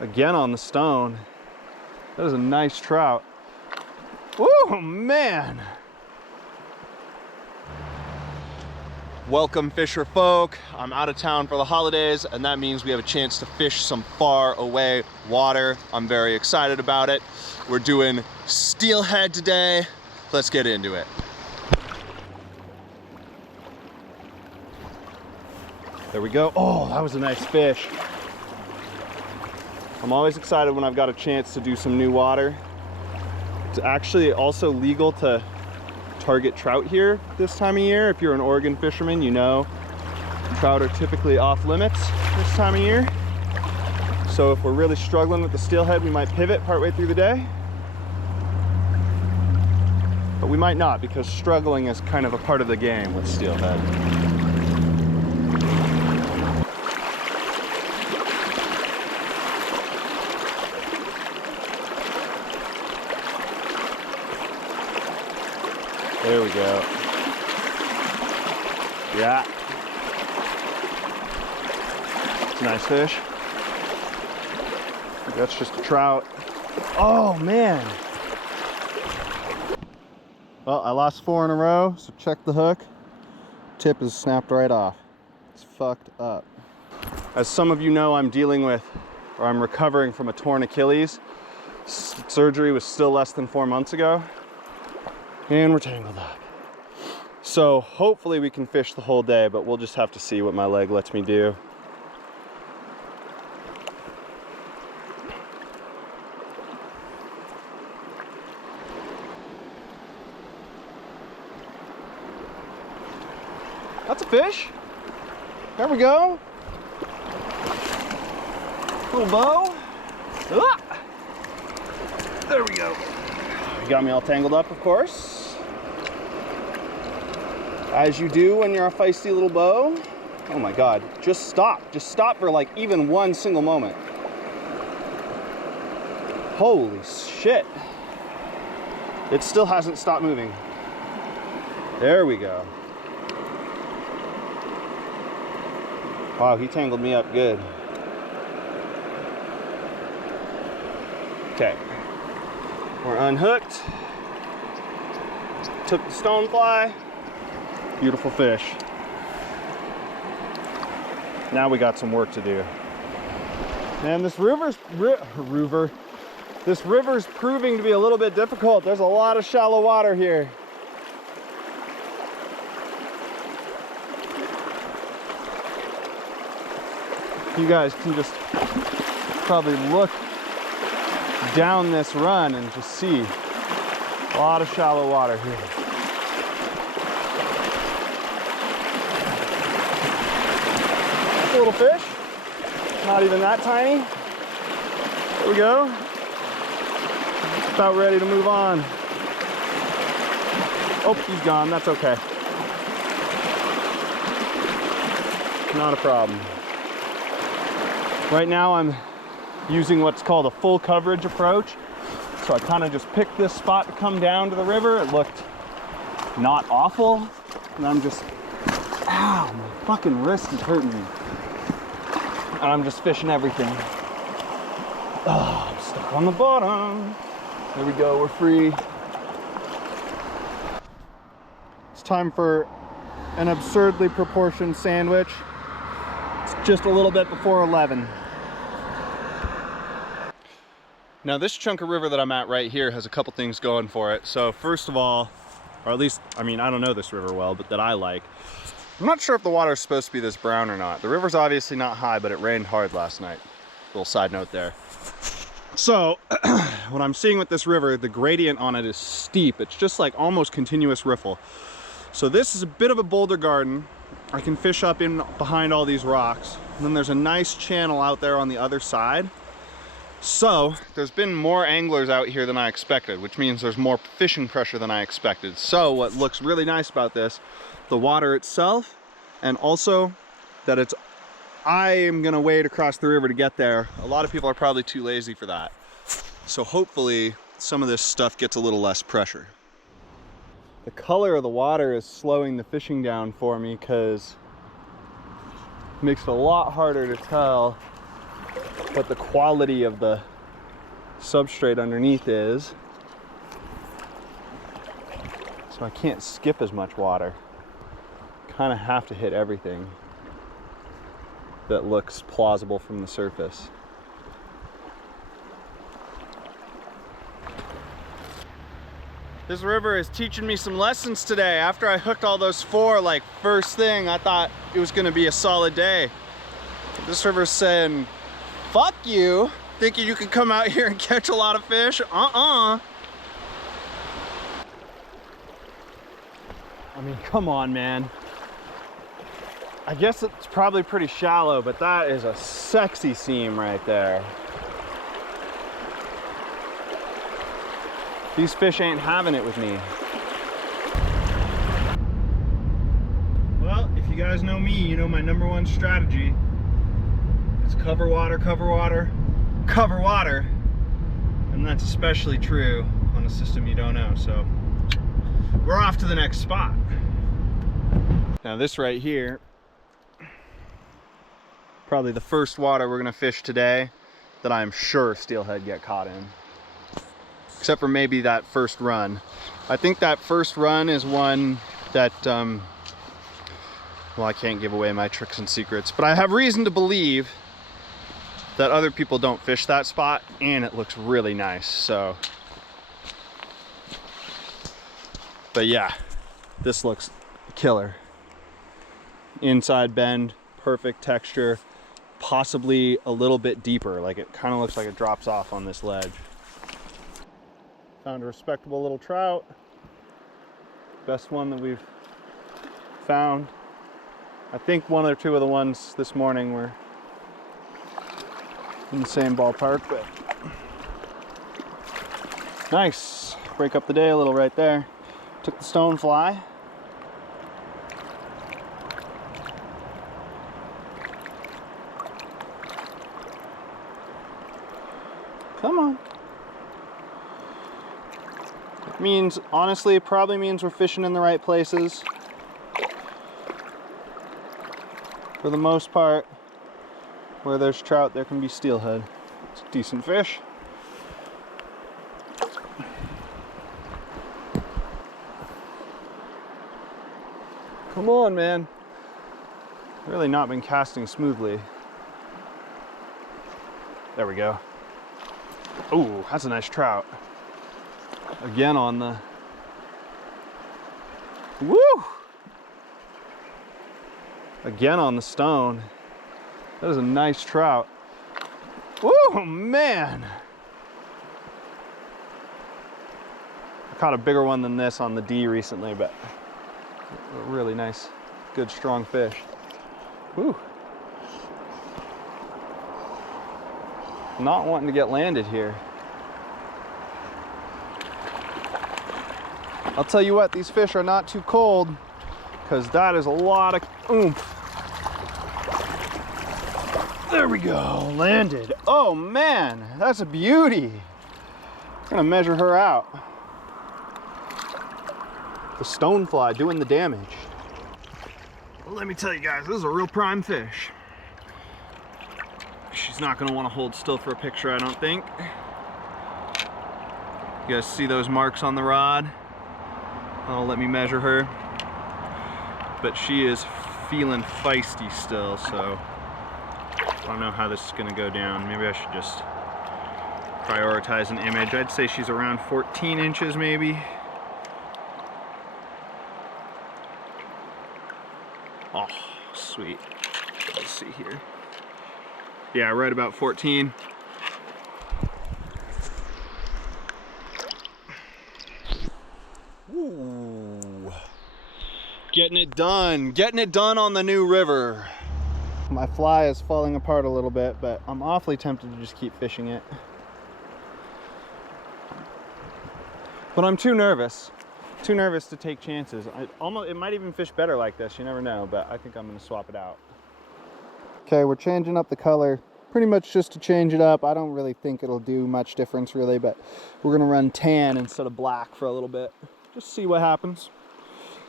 Again on the stone. That is a nice trout. Oh man. Welcome, fisher folk. I'm out of town for the holidays, and that means we have a chance to fish some far away water. I'm very excited about it. We're doing steelhead today. Let's get into it. There we go. Oh, that was a nice fish. I'm always excited when I've got a chance to do some new water. It's actually also legal to target trout here this time of year. If you're an Oregon fisherman, you know trout are typically off limits this time of year. So if we're really struggling with the steelhead, we might pivot partway through the day. But we might not, because struggling is kind of a part of the game with steelhead. There we go. Yeah. It's a nice fish. I think that's just a trout. Oh man. Well, I lost 4 in a row, so check the hook. Tip is snapped right off. It's fucked up. As some of you know, I'm recovering from a torn Achilles. Surgery was still less than 4 months ago. And we're tangled up. So hopefully we can fish the whole day, but we'll just have to see what my leg lets me do. That's a fish. There we go. Little bow. Ah! There we go. You got me all tangled up, of course. As you do when you're a feisty little bow. Oh my God, just stop. Just stop for like even one single moment. Holy shit. It still hasn't stopped moving. There we go. Wow, he tangled me up good. Okay. We're unhooked. Took the stonefly. Beautiful fish. Now we got some work to do. Man, this river's proving to be a little bit difficult. There's a lot of shallow water here. You guys can just probably look down this run and just see a lot of shallow water here. That's a little fish, not even that tiny. There we go. About ready to move on. Oh, he's gone, that's okay. Not a problem. Right now I'm using what's called a full coverage approach. So I kind of just picked this spot to come down to the river. It looked not awful. And I'm just, ow, my fucking wrist is hurting me. And I'm just fishing everything. Oh, I'm stuck on the bottom. There we go, we're free. It's time for an absurdly proportioned sandwich. It's just a little bit before 11. Now this chunk of river that I'm at right here has a couple things going for it. So first of all, or at least, I mean, I don't know this river well, but that I like. I'm not sure if the water is supposed to be this brown or not. The river's obviously not high, but it rained hard last night. Little side note there. So what I'm seeing with this river, the gradient on it is steep. It's just like almost continuous riffle. So this is a bit of a boulder garden. I can fish up in behind all these rocks. And then there's a nice channel out there on the other side. So there's been more anglers out here than I expected, which means there's more fishing pressure than I expected. So what looks really nice about this, the water itself, and also that I am gonna wade across the river to get there. A lot of people are probably too lazy for that. So hopefully some of this stuff gets a little less pressure. The color of the water is slowing the fishing down for me because it makes it a lot harder to tell what the quality of the substrate underneath is. So I can't skip as much water. Kind of have to hit everything that looks plausible from the surface. This river is teaching me some lessons today. After I hooked all those 4 like first thing, I thought it was gonna be a solid day. This river's saying, fuck you, thinking you can come out here and catch a lot of fish? I mean, come on, man. I guess it's probably pretty shallow, but that is a sexy seam right there. These fish ain't having it with me. Well, if you guys know me, you know my #1 strategy is cover water, cover water, cover water. And that's especially true on a system you don't know. So we're off to the next spot. Now this right here, probably the first water we're gonna fish today that I'm sure steelhead get caught in. Except for maybe that first run. I think that first run is one that, well, I can't give away my tricks and secrets, but I have reason to believe that other people don't fish that spot, and it looks really nice, so. But yeah, this looks killer. Inside bend, perfect texture, possibly a little bit deeper, like it kind of looks like it drops off on this ledge. Found a respectable little trout. Best one that we've found. I think 1 or 2 of the ones this morning were in the same ballpark, but nice. Break up the day a little right there. Took the stone fly. Come on. Means, honestly, it probably means we're fishing in the right places. For the most part, where there's trout, there can be steelhead. It's a decent fish. Come on, man. Really not been casting smoothly. There we go. Ooh, that's a nice trout. Again on the, woo! Again on the stone. That is a nice trout. Woo, man! I caught a bigger one than this on the D recently, but a really nice, good, strong fish. Woo! Not wanting to get landed here. I'll tell you what, these fish are not too cold, because that is a lot of oomph. There we go, landed. Oh man, that's a beauty. I'm gonna measure her out. The stonefly doing the damage. Well, let me tell you guys, this is a real prime fish. She's not gonna want to hold still for a picture, I don't think. You guys see those marks on the rod? Oh, let me measure her. But she is feeling feisty still, so I don't know how this is gonna go down. Maybe I should just prioritize an image. I'd say she's around 14 inches maybe. Oh, sweet. Let's see here. Yeah, right about 14. Ooh. Getting it done on the new river. My fly is falling apart a little bit, but I'm awfully tempted to just keep fishing it. But I'm too nervous to take chances. It might even fish better like this, you never know, but I think I'm gonna swap it out. Okay, we're changing up the color, pretty much just to change it up. I don't really think it'll do much difference really, but we're gonna run tan instead of black for a little bit. Just see what happens.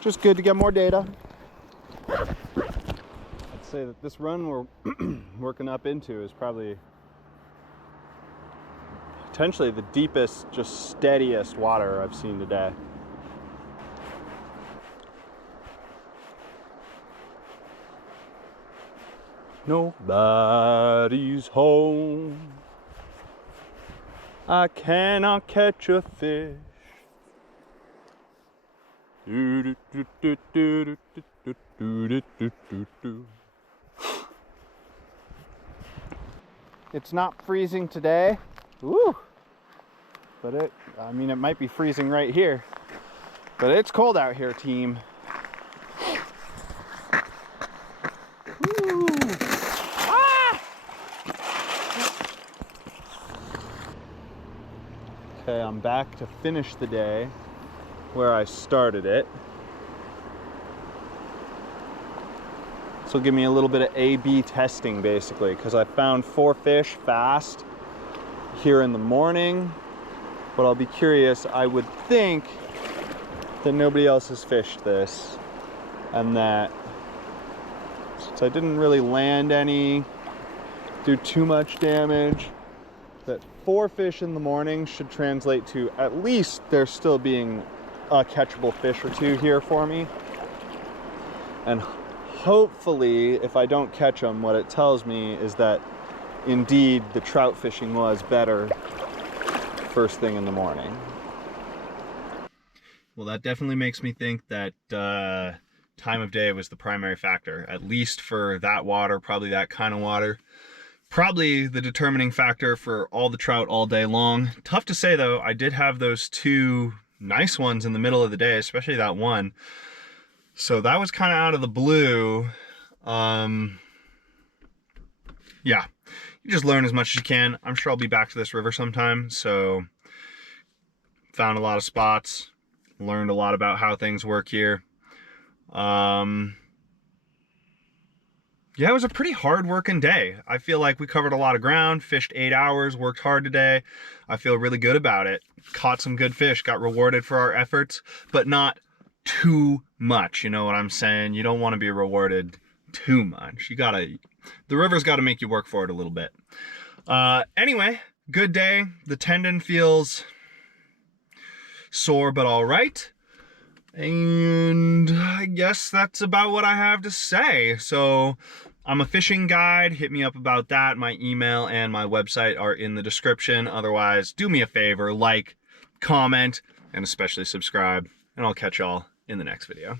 Just good to get more data. I'd say that this run we're working up into is probably potentially the deepest, just steadiest water I've seen today. Nobody's home. I cannot catch a fish. It's not freezing today. Woo! But it might be freezing right here. But it's cold out here, team. Woo! Ah! Okay, I'm back to finish the day where I started it. This will give me a little bit of A/B testing basically, because I found 4 fish fast here in the morning, but I'll be curious. I would think that nobody else has fished this, and that since I didn't really land any, do too much damage, that 4 fish in the morning should translate to at least there still being a catchable fish or 2 here for me. And hopefully, if I don't catch them, what it tells me is that indeed the trout fishing was better first thing in the morning. Well, that definitely makes me think that time of day was the primary factor, at least for that water, probably that kind of water. Probably the determining factor for all the trout all day long. Tough to say though, I did have those 2 nice ones in the middle of the day, especially that one. So that was kind of out of the blue. Yeah, you just learn as much as you can. I'm sure I'll be back to this river sometime. So found a lot of spots, learned a lot about how things work here. Yeah, it was a pretty hard working day. I feel like we covered a lot of ground, fished 8 hours, worked hard today. I feel really good about it. Caught some good fish, got rewarded for our efforts, but not too much. You know what I'm saying? You don't want to be rewarded too much. The river's gotta make you work for it a little bit. Anyway, good day. The tendon feels sore, but all right. And I guess that's about what I have to say. So I'm a fishing guide. Hit me up about that. My email and my website are in the description. Otherwise, do me a favor, like, comment, and especially subscribe. And I'll catch y'all in the next video.